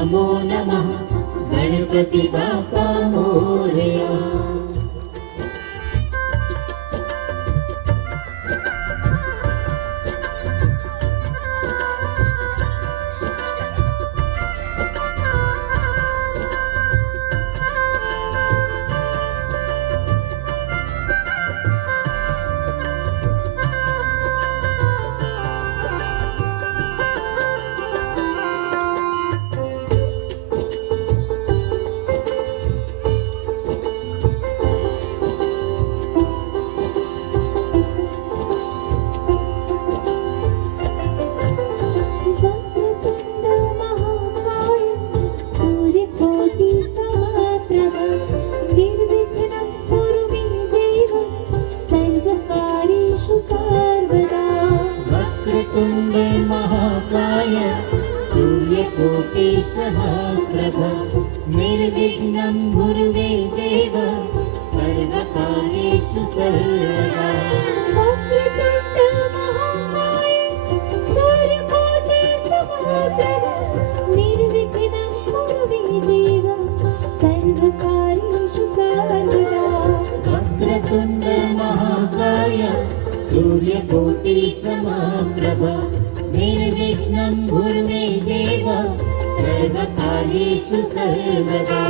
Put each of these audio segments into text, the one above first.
नमो नमः गणपति बाप्पा मोरया। वक्रतुण्ड महाकाय सूर्यकोटि समप्रभ निर्विघ्नं कुरु मे देव सर्वकार्येषु सर्वदा। वक्रतुण्ड महाकाय सूर्यकोटि समप्रभ निर्विघ्नं कुरु मे देव सर्वकार्येषु सर्वदा। वक्रतुण्ड महाकाय सूर्यकोटि समप्रभ निर्विघ्नं कुरु मे देव सर्वकार्येषु सर्वदा।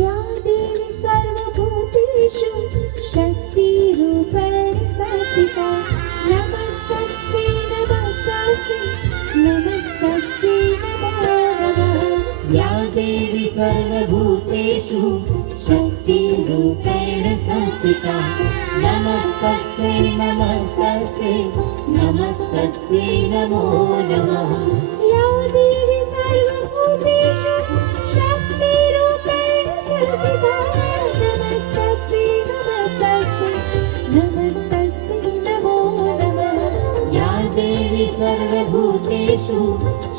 या देवी सर्वभूतेषु शक्तिरूपेण संस्थिता नमस्तस्यै नमस्तस्यै नमस्तस्यै नमो नमः। या देवी सर्वभूतेषु शक्तिरूपेण संस्थिता नमस्तस्यै नमस्तस्यै नमस्तस्यै नमो नमः। या देवी सर्वभूतेषु शक्तिरूपेण संस्थिता नमस्तस्यै नमस्तस्यै नमस्तस्यै नमो नमः। या देवी सर्वभूतेषु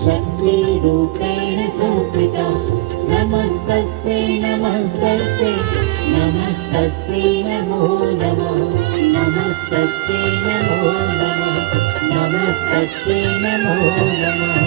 शक्तिरूपेण संस्थिता नमस्तस्यै नमस्तस्यै नमस्तस्यै नमो नमः। नमस्तस्यै नमो नमः नमस्तस्यै नमो नमः।